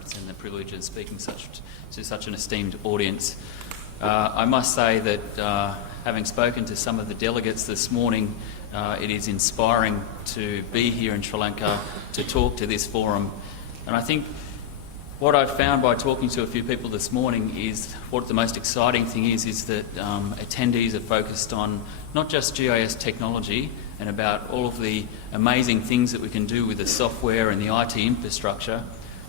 ignorance and the privilege of speaking to such an esteemed audience. I must say that having spoken to some of the delegates this morning, it is inspiring to be here in Sri Lanka to talk to this forum. And I think what I've found by talking to a few people this morning is what the most exciting thing is that attendees are focused on not just GIS technology and about all of the amazing things that we can do with the software and the IT infrastructure,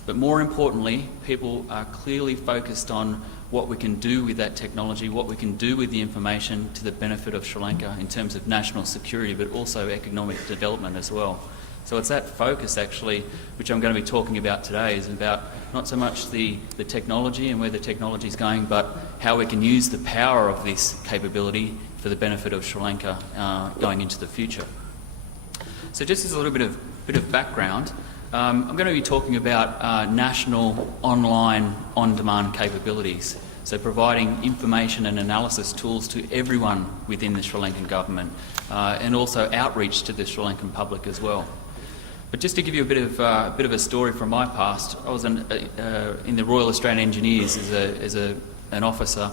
but more importantly, people are clearly focused on what we can do with that technology, what we can do with the information to the benefit of Sri Lanka in terms of national security, but also economic development as well. So it's that focus actually, which I'm going to be talking about today, is about not so much the technology and where the technology is going, but how we can use the power of this capability for the benefit of Sri Lanka going into the future. So just as a little bit of background, I'm going to be talking about national online on-demand capabilities. So providing information and analysis tools to everyone within the Sri Lankan government and also outreach to the Sri Lankan public as well. But just to give you a bit of a story from my past, I was in the Royal Australian Engineers as an officer.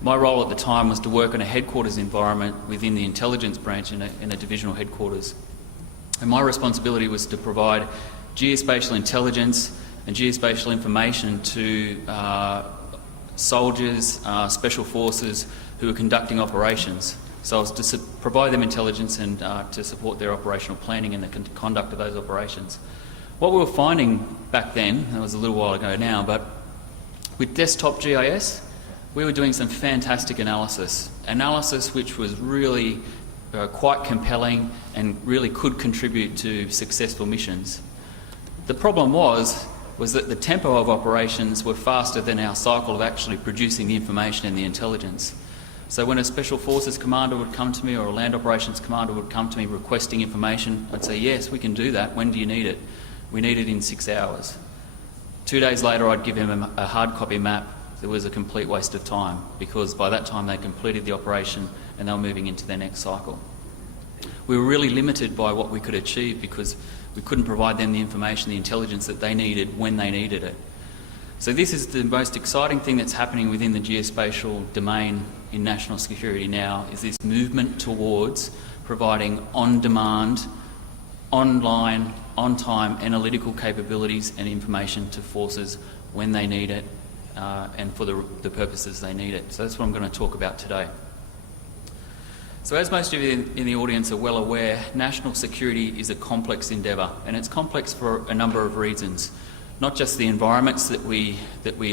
My role at the time was to work in a headquarters environment within the intelligence branch in a divisional headquarters. And my responsibility was to provide geospatial intelligence and geospatial information to soldiers, special forces who were conducting operations. So I was to provide them intelligence and to support their operational planning and the conduct of those operations. What we were finding back then, that was a little while ago now, but with desktop GIS, we were doing some fantastic analysis which was really quite compelling and really could contribute to successful missions. The problem was that the tempo of operations were faster than our cycle of actually producing the information and the intelligence. So when a Special Forces commander would come to me or a Land Operations commander would come to me requesting information, I'd say, yes, we can do that. When do you need it? We need it in 6 hours. 2 days later, I'd give him a hard copy map. It was a complete waste of time because by that time they completed the operation and they were moving into their next cycle. We were really limited by what we could achieve because we couldn't provide them the information, the intelligence that they needed when they needed it. So this is the most exciting thing that's happening within the geospatial domain in national security now, is this movement towards providing on-demand, online, on-time analytical capabilities and information to forces when they need it and for the purposes they need it. So that's what I'm going to talk about today. So as most of you in the audience are well aware, national security is a complex endeavour, and it's complex for a number of reasons. Not just the environments that we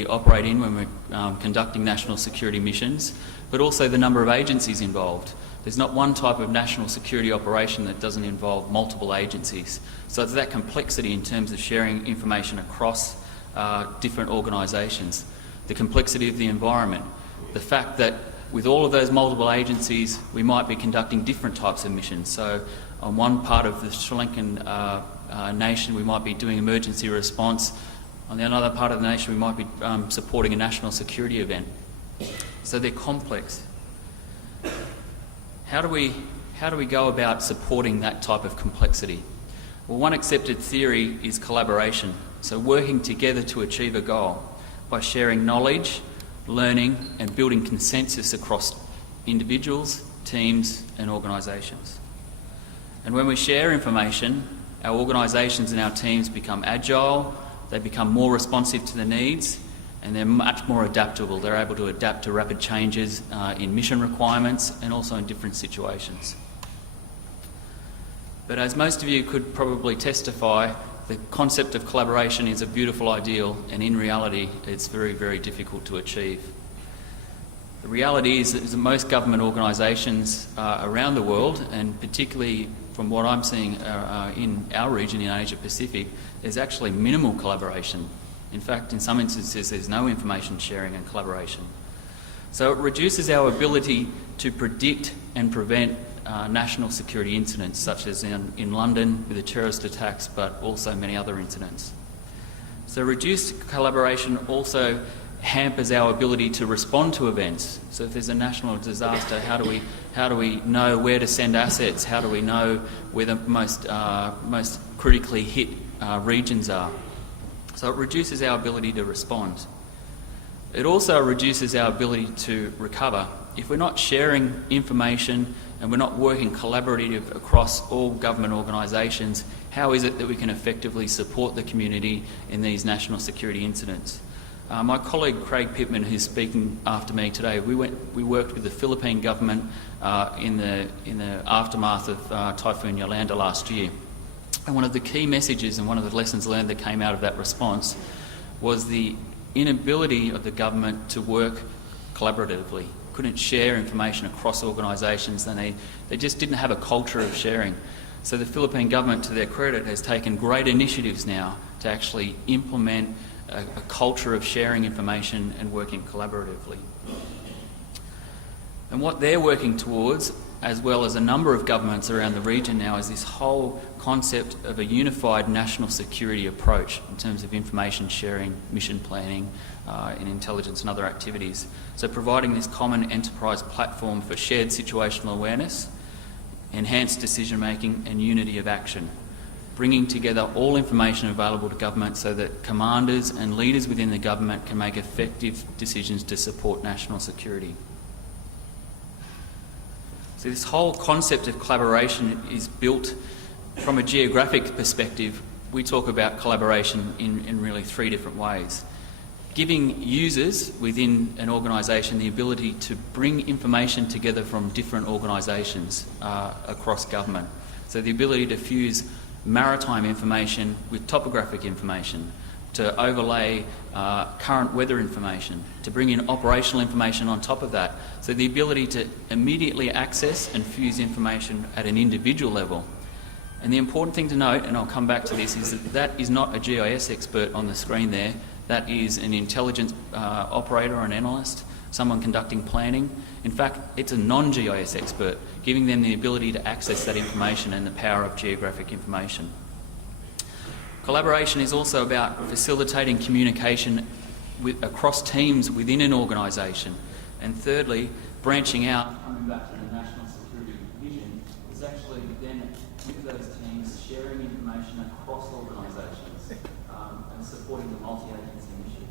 operate in when we're conducting national security missions, but also the number of agencies involved. There's not one type of national security operation that doesn't involve multiple agencies. So it's that complexity in terms of sharing information across different organisations. The complexity of the environment. The fact that with all of those multiple agencies, we might be conducting different types of missions. So on one part of the Sri Lankan nation, we might be doing emergency response. On the another part of the nation, we might be supporting a national security event. So they're complex. How do we go about supporting that type of complexity? Well, one accepted theory is collaboration. So working together to achieve a goal by sharing knowledge, learning and building consensus across individuals, teams and organisations. And when we share information, our organisations and our teams become agile, they become more responsive to the needs, and they're much more adaptable. They're able to adapt to rapid changes in mission requirements and also in different situations. But as most of you could probably testify, the concept of collaboration is a beautiful ideal, and in reality it's very, very difficult to achieve. The reality is that most government organisations around the world, and particularly from what I'm seeing in our region in Asia Pacific, there's actually minimal collaboration. In fact, in some instances there's no information sharing and collaboration. So it reduces our ability to predict and prevent national security incidents, such as in London with the terrorist attacks, but also many other incidents. So reduced collaboration also hampers our ability to respond to events. So if there's a national disaster, how do we know where to send assets? How do we know where the most critically hit regions are? So it reduces our ability to respond. It also reduces our ability to recover. If we're not sharing information and we're not working collaboratively across all government organisations, how is it that we can effectively support the community in these national security incidents? My colleague Craig Pittman, who's speaking after me today, we worked with the Philippine government in the aftermath of Typhoon Yolanda last year. And one of the key messages and one of the lessons learned that came out of that response was the inability of the government to work collaboratively. Couldn't share information across organisations, and they just didn't have a culture of sharing. So the Philippine government, to their credit, has taken great initiatives now to actually implement a culture of sharing information and working collaboratively. And what they're working towards, as well as a number of governments around the region now, is this whole concept of a unified national security approach in terms of information sharing, mission planning, and intelligence and other activities. So providing this common enterprise platform for shared situational awareness, enhanced decision making and unity of action, bringing together all information available to government so that commanders and leaders within the government can make effective decisions to support national security. So this whole concept of collaboration is built from a geographic perspective. We talk about collaboration in really three different ways. Giving users within an organisation the ability to bring information together from different organisations across government. So the ability to fuse maritime information with topographic information, to overlay current weather information, to bring in operational information on top of that. So the ability to immediately access and fuse information at an individual level. And the important thing to note, and I'll come back to this, is that that is not a GIS expert on the screen there. That is an intelligence operator or an analyst, someone conducting planning. In fact, it's a non-GIS expert, giving them the ability to access that information and the power of geographic information. Collaboration is also about facilitating communication across teams within an organisation. And thirdly, branching out, coming back to the national security vision, is actually then with those teams sharing information across organisations and supporting the multi-agency mission.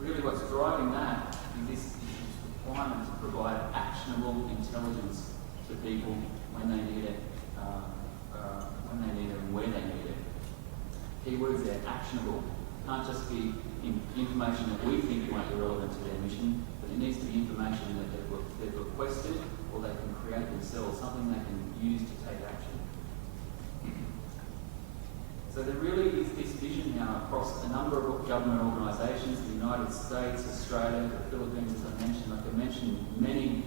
Really what's driving that is this requirement to provide actionable intelligence to people when they need it and where they need it. Key words there, actionable. Can't just be information that we think might be relevant to their mission, but it needs to be information that they've requested or they can create themselves, something they can use to take action. So there really is this vision now across a number of government organisations, the United States, Australia, the Philippines, as I mentioned. Like I mentioned, many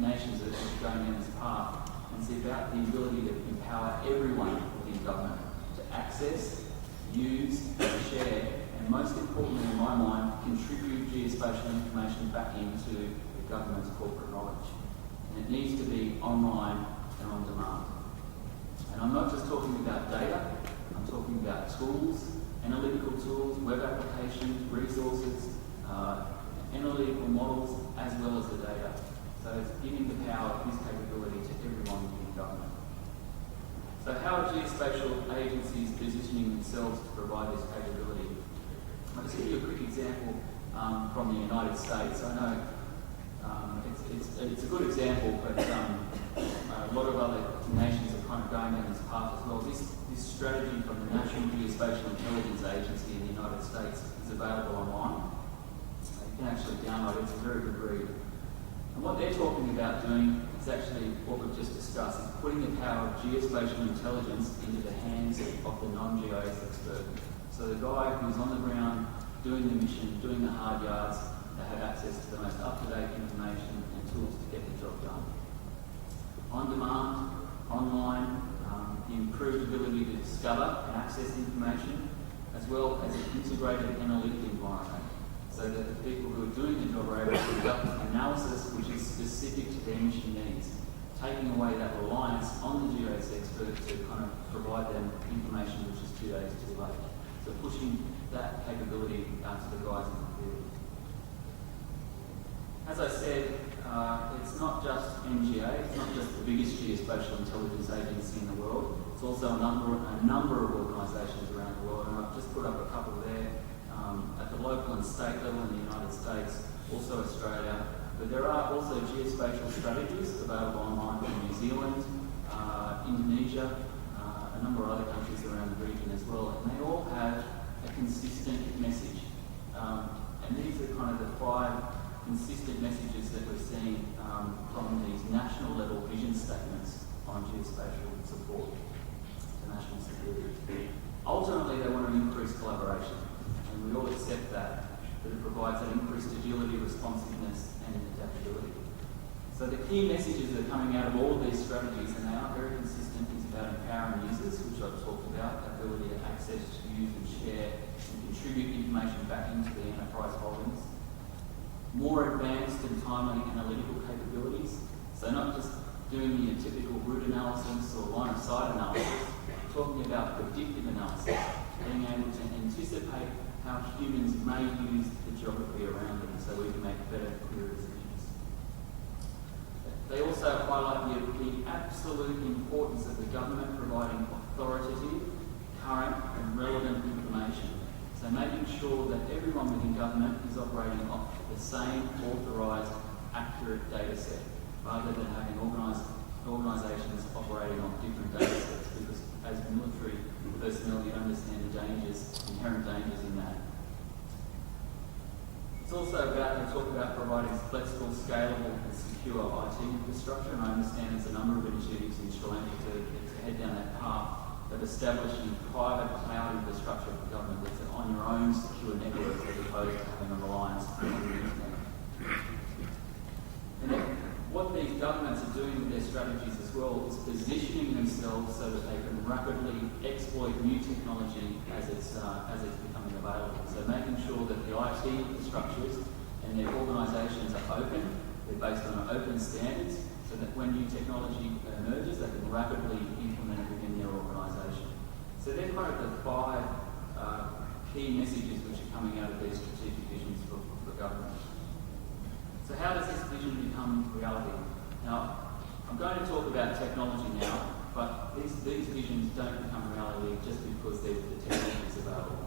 nations that are going down this path. And it's about the ability to empower everyone within government to access, use, share, and most importantly in my mind, contribute geospatial information back into the government's corporate knowledge. And it needs to be online and on demand. And I'm not just talking about data, I'm talking about tools, analytical tools, web applications, resources, analytical models, as well as the data. So it's giving the power of this capability to everyone within government. So how are geospatial agencies positioning themselves to provide this capability? I'll just give you a quick example from the United States. I know it's a good example, but a lot of other nations are kind of going down this path as well. This strategy from the National Geospatial Intelligence Agency in the United States is available online. You can actually download it. It's a very good read. And what they're talking about doing is actually what we've just discussed, is putting the power of geospatial intelligence into the hands of the non-GIS expert. So the guy who's on the ground doing the mission, doing the hard yards, they have access to the most up-to-date information and tools to get the job done. On demand, online, the improved ability to discover and access information, as well as an integrated analytic environment, so that the people who are doing the job are able to conduct analysis which is specific to their mission needs, taking away that reliance on the GIS expert to kind of provide them information which is 2 days too late. So pushing that capability to the guys in the field. As I said, it's not just NGA, it's not just the biggest geospatial intelligence agency in the world, It's also a number of organisations around the world, and I've just put up a couple there at the local and state level in the United States, also Australia. But there are also geospatial strategies available online from New Zealand, Indonesia, a number of other countries around the region as well, and they all have a consistent message. And these are kind of the 5 consistent messages that we're seeing from these national level vision statements on geospatial support to national security. Ultimately, they want to increase collaboration, and we all accept that it provides an increased agility, responsiveness, and adaptability. So the key messages that are coming out of all of these strategies, and they are very consistent, is about empowering users, which I've talked about, ability to access, use and share, and contribute information back into the enterprise holdings. More advanced and timely analytical capabilities, so not just doing the typical route analysis or line of sight analysis, talking about predictive analysis, being able to anticipate how humans may use the geography around them so we can make better, clearer decisions. They also highlight the absolute importance of the government providing authoritative, current and relevant information. So making sure that everyone within government is operating off the same authorised, accurate data set, rather than having organisations operating on different data sets, because as military personnel you understand the dangers, inherent dangers in that. It's also about, they talk about providing flexible, scalable and secure IT infrastructure, and I understand there's a number of initiatives in Sri Lanka to head down that path of establishing private cloud infrastructure for government that's on your own secure networks as opposed to having a reliance on the internet. And then what these governments are doing with their strategies as well is positioning themselves so that they can rapidly exploit new technology as it's becoming available. So making sure that the IT infrastructures and their organisations are open, they're based on open standards, so that when new technology emerges, they can rapidly implement it within their organisation. So they're kind of the 5 key messages which are coming out of these strategic visions for government. So how does this vision become reality? Now, I'm going to talk about technology now, but these visions don't become reality just because the technology is available.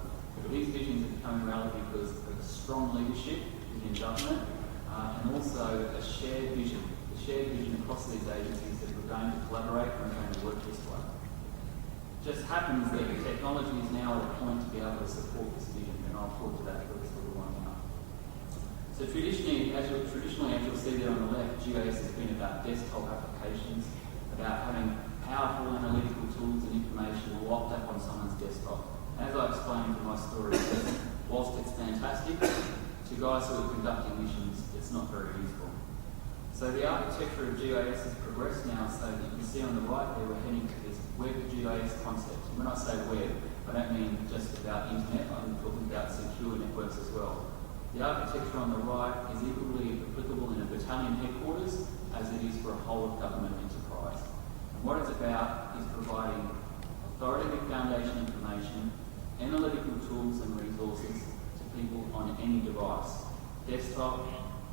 These visions are becoming reality because of a strong leadership within government and also a shared vision across these agencies that we're going to collaborate and we're going to work this way. It just happens that the technology is now at a point to be able to support this vision, and I'll talk to that for this little while now. So traditionally, as you'll see there on the left, GIS has been about desktop applications, about having powerful analytical tools and information locked up on someone's desktop. As I explained in my story, whilst it's fantastic, to guys who are conducting missions, it's not very useful. So the architecture of GIS has progressed now, so that you can see on the right there we're heading to this web GIS concept. And when I say web, I don't mean just about internet, I'm talking about secure networks as well. The architecture on the right is equally applicable in a battalion headquarters as it is for a whole of government enterprise. And what it's about is providing authoritative foundation information, analytical tools and resources to people on any device, desktop,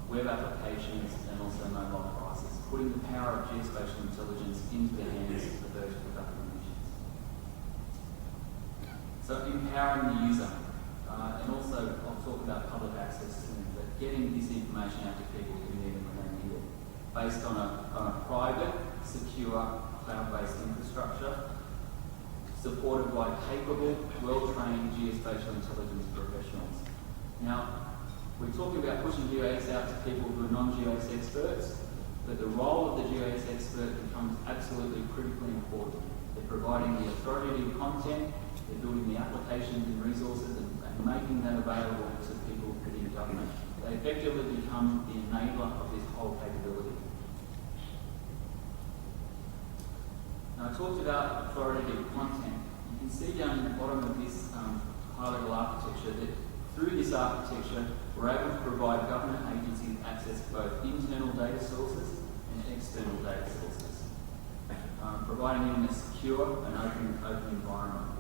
web applications and also mobile devices, putting the power of geospatial intelligence into the hands of those conducting missions. So empowering the user, and also I'll talk about public access soon, but getting this information out to people who need it when they need it, based on a private, secure, cloud-based infrastructure, supported by capable, well-trained geospatial intelligence professionals. Now, we're talking about pushing GIS out to people who are non-GIS experts, but the role of the GIS expert becomes absolutely critically important. They're providing the authoritative content, they're building the applications and resources and making that available to people within government. They effectively become the enabler of this whole capability. Now, I talked about authoritative content. You can see down in the bottom of this high-level architecture that through this architecture, we're able to provide government agencies access to both internal data sources and external data sources, providing them a secure and open environment.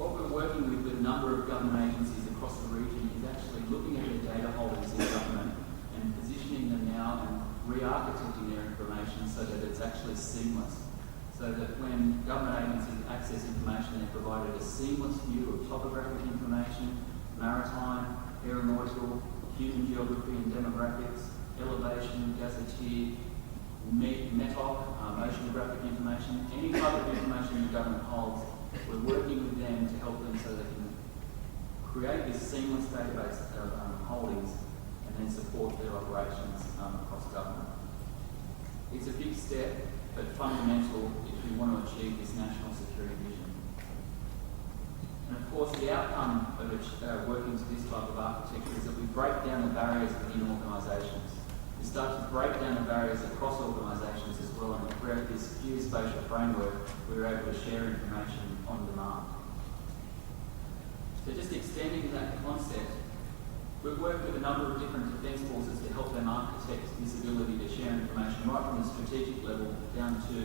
What we're working with a number of government agencies across the region is actually looking at their data holdings in government and positioning them now and re-architecting their information so that it's actually seamless. So so that when government agencies access information, they're provided a seamless view of topographic information, maritime, aeronautical, human geography and demographics, elevation, gazetteer, METOC, oceanographic information, any type of information the government holds. We're working with them to help them so they can create this seamless database of holdings and then support their operations across government. It's a big step, but fundamental if we want to achieve this national security vision. And of course, the outcome of working to this type of architecture is that we break down the barriers within organisations. We start to break down the barriers across organisations as well and create this geospatial framework where we're able to share information on demand. So just extending that concept, we've worked with a number of different defence forces to help them architect this ability to share information right from the strategic level down to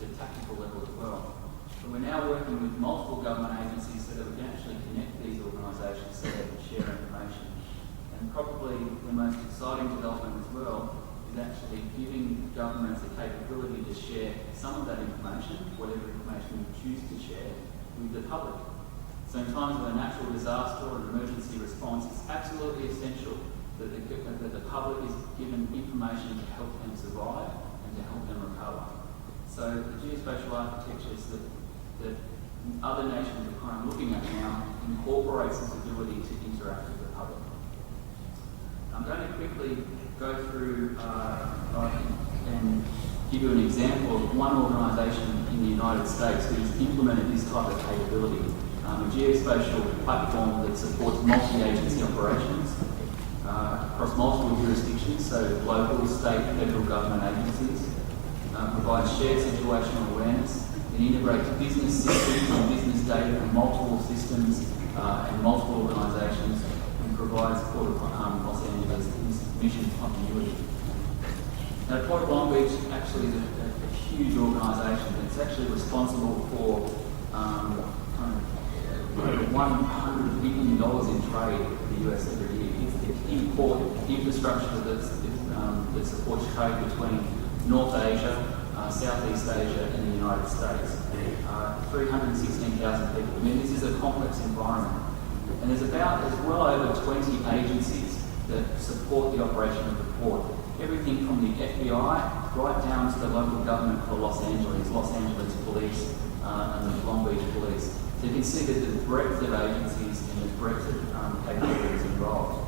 the tactical level as well. But we're now working with multiple government agencies so that we can actually connect these organisations so they can share information. And probably the most exciting development as well is actually giving governments the capability to share some of that information, whatever information we choose to share, with the public. So in times of a natural disaster or an emergency response, it's absolutely essential that the public is given information to help them survive and to help them recover. So the geospatial architectures that other nations are kind of looking at now incorporates this ability to interact with the public. I'm going to quickly go through and give you an example of one organisation in the United States who's implemented this type of capability. A geospatial platform that supports multi-agency operations across multiple jurisdictions, so local, state, federal government agencies, provides shared situational awareness, and integrates business systems and business data from multiple systems and multiple organisations, and provides Port of Los Angeles mission continuity. Now, Port of Long Beach actually is a huge organisation. It's actually responsible for over $100 billion in trade for the US every year. It's the key port infrastructure that supports trade between North Asia, Southeast Asia and the United States. 316,000 people. I mean, this is a complex environment. And there's well over 20 agencies that support the operation of the port. Everything from the FBI right down to the local government for Los Angeles Police and the Long Beach Police. So you can see that the breadth of agencies and the breadth of capabilities involved.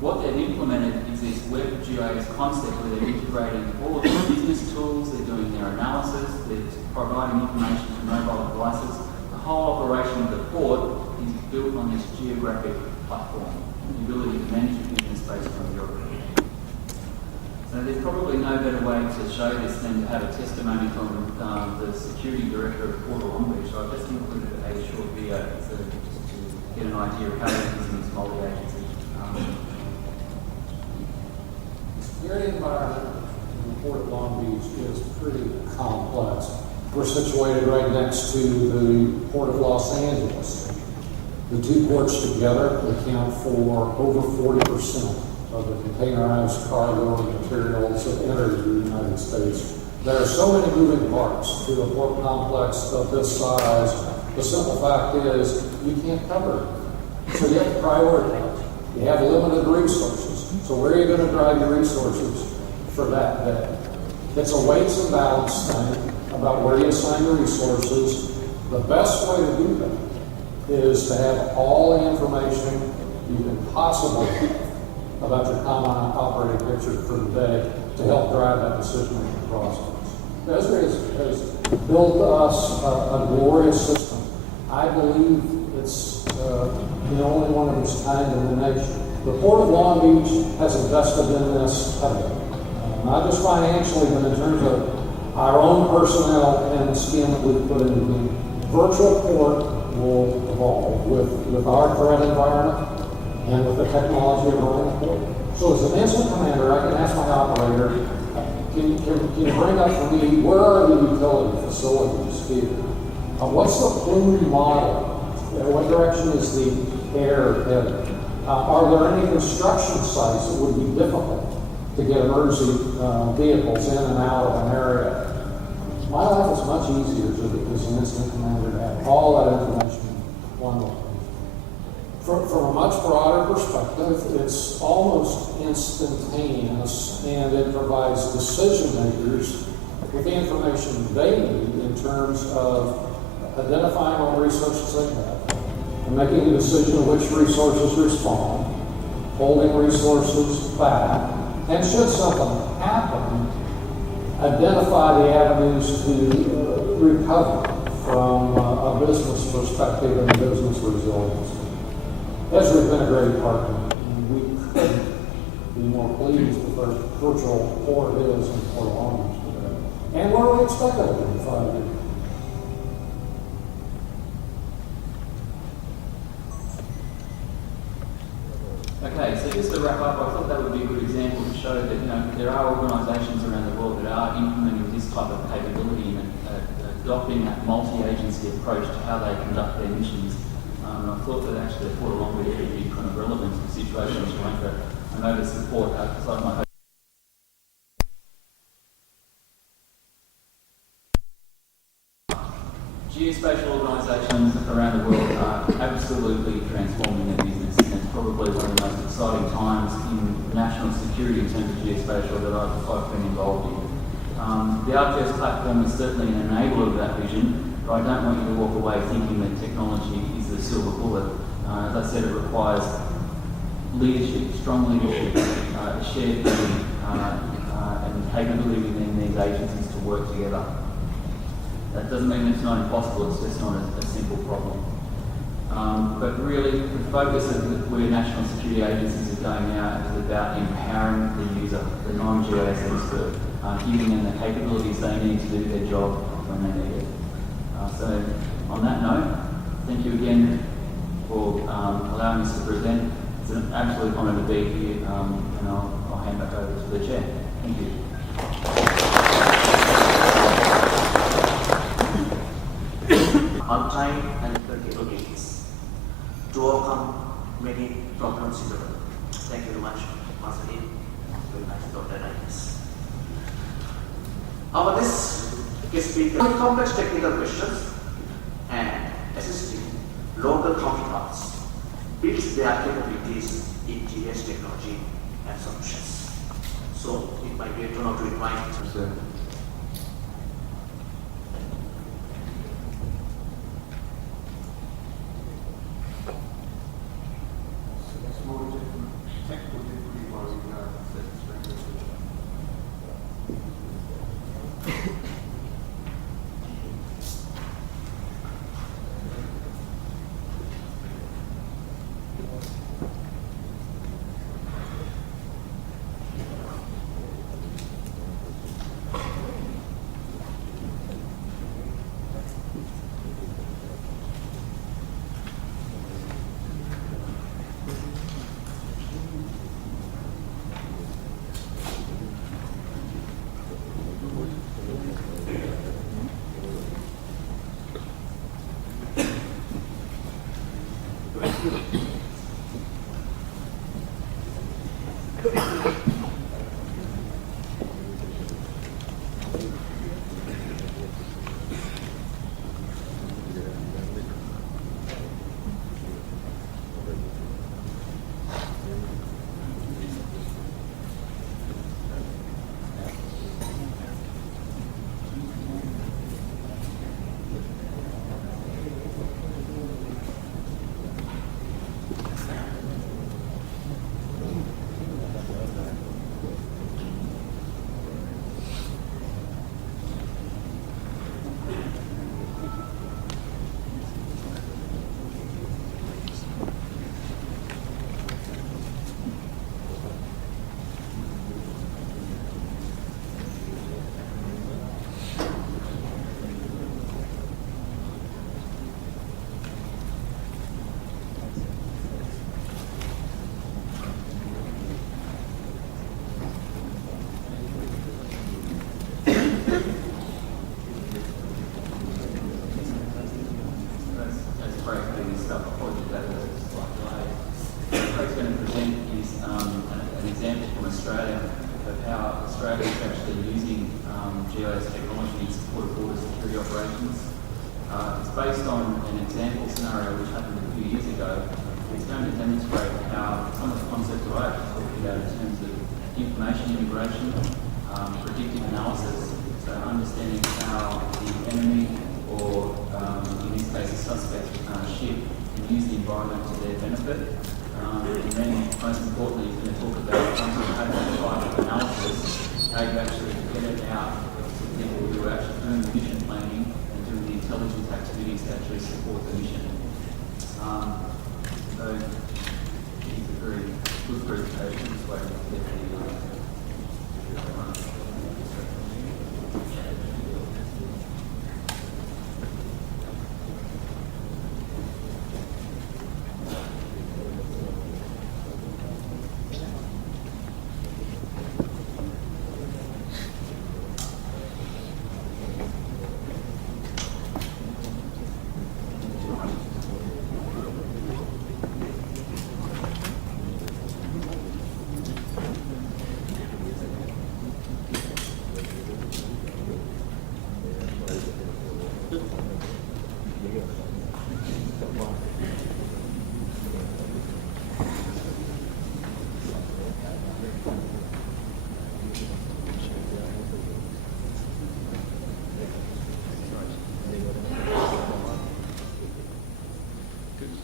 What they've implemented is this web GIS concept where they're integrating all of the business tools, they're doing their analysis, they're providing information to mobile devices. The whole operation of the port is built on this geographic platform, the ability to manage a business based on geography. So there's probably no better way to show this than to have a testimony from the security director of Port of Long Beach. So I've just included a short video so just to get an idea of how they're using this multi-agency. The security environment in the Port of Long Beach is pretty complex. We're situated right next to the Port of Los Angeles. The two ports together account for over 40% of the containerized cargo and materials that enter the United States. There are so many moving parts to a port complex of this size. The simple fact is you can't cover it. So you have to prioritize. You have limited resources. So where are you going to drive your resources for that day? It's a weights and balance thing about where you assign your resources. The best way to do that is to have all the information you can possibly have about your common operating picture for the day to help drive that decision-making process. Esri has built us a glorious system. I believe it's the only one of its kind in the nation. The Port of Long Beach has invested in this heavily, not just financially, but in terms of our own personnel and skin that we've put into the virtual port will evolve with our threat environment and with the technology of running the port. So as an incident commander, I can ask my operator, can you bring up for me, where are the utility facilities here? What's the plume model? What direction is the air headed? Are there any construction sites that would be difficult to get emergency vehicles in and out of an area? to the commander to have all that information in one location. From a much broader perspective, it's almost instantaneous, and it provides decision makers with the information they need in terms of identifying what resources they have, and making a decision of which resources respond, holding resources back, and should something happen, identify the avenues to recover from a business perspective and business resilience. Esri has been a great partner. We couldn't be more pleased with our virtual port is in Port Long Beach today, and where we expect it to be in 5 years. Okay, so just to wrap up, I thought that would be a good example to show that there are organisations around the world that are implementing this type of capability and adopting that multi-agency approach to how they conduct their missions. And I thought that actually the Port of Long Beach would be kind of relevant to the situation in Sri Lanka. I know the support outside my home. Geospatial organisations around the world are absolutely transforming their business, and it's probably one of the most exciting times in national security in terms of geospatial that I've been involved in. The ArcGIS platform is certainly an enabler of that vision, but I don't want you to walk away thinking that technology is the silver bullet. As I said, it requires leadership, strong leadership, shared vision, and capability within these agencies to work together. That doesn't mean it's not impossible, it's just not a simple problem. But really, the focus of where national security agencies are going now is about empowering the user, the non-GIS expert, giving them the capabilities they need to do their job when they need it. So, on that note, thank you again for allowing us to present. It's an absolute honour to be here, and I'll hand back over to the chair. Thank you. On time and the capabilities to overcome many problems in the world. Thank you very much once again. Very nice Dr. GIS. Our next guest speaker complex technical questions and assisting local counterparts build their capabilities in GIS technology and solutions. So it might be a turn out to invite Mr. GIS technology in support of border security operations. It's based on an example scenario which happened a few years ago. It's going to demonstrate how some of the concepts I was talking about in terms of information integration, predictive analysis, so understanding how the enemy or in this case a suspect ship can use the environment to their benefit. And then most importantly, he's going to talk about once you've had that type of analysis, how you actually get it out to people who are actually doing the mission planning and doing the intelligence activities to actually support the mission. So it's a very good presentation. It's way to get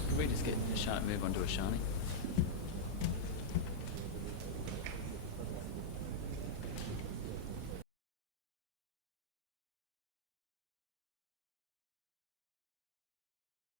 Could we just get Ashani, move on to Ashani?